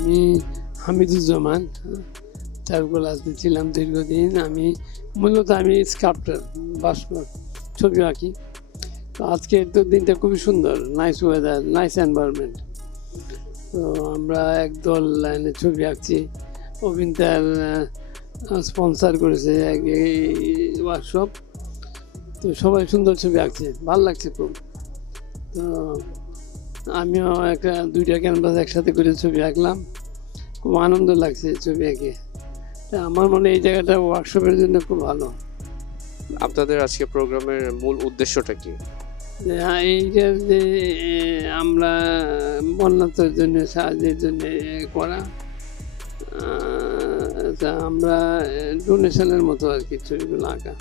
আমি হামিদুজ্জামান চারুকলাতে ছিলাম দীর্ঘদিন, আমি মূলত আমি স্কাল্পটার ভাস্কর ছবি আঁকি। তো আজকের তো দিনটা খুবই সুন্দর নাইস ওয়েদার নাইস এনভায়রনমেন্ট তো আমরা একদল লাইনে ছবি আঁকছি। অবিন তার স্পন্সার করেছে এক ওয়ার্কশপ তো সবাই সুন্দর ছবি আঁকছে, ভালো লাগছে খুব। তো আমিও একটা দুইটা ক্যানভাস একসাথে করে ছবি আঁকলাম। খুব আনন্দ লাগছে ছবি এঁকে তা আমার মনে এই জায়গাটা ওয়ার্কশপের জন্য খুব ভালো। আপনাদের আজকে প্রোগ্রামের মূল উদ্দেশ্যটা কি? হ্যাঁ, এইটা যে আমরা বন্যাতের জন্য সাহায্যের জন্য করা। তা আমরা ডোনেশনের মতো আর কি ছবিগুলো আঁকা।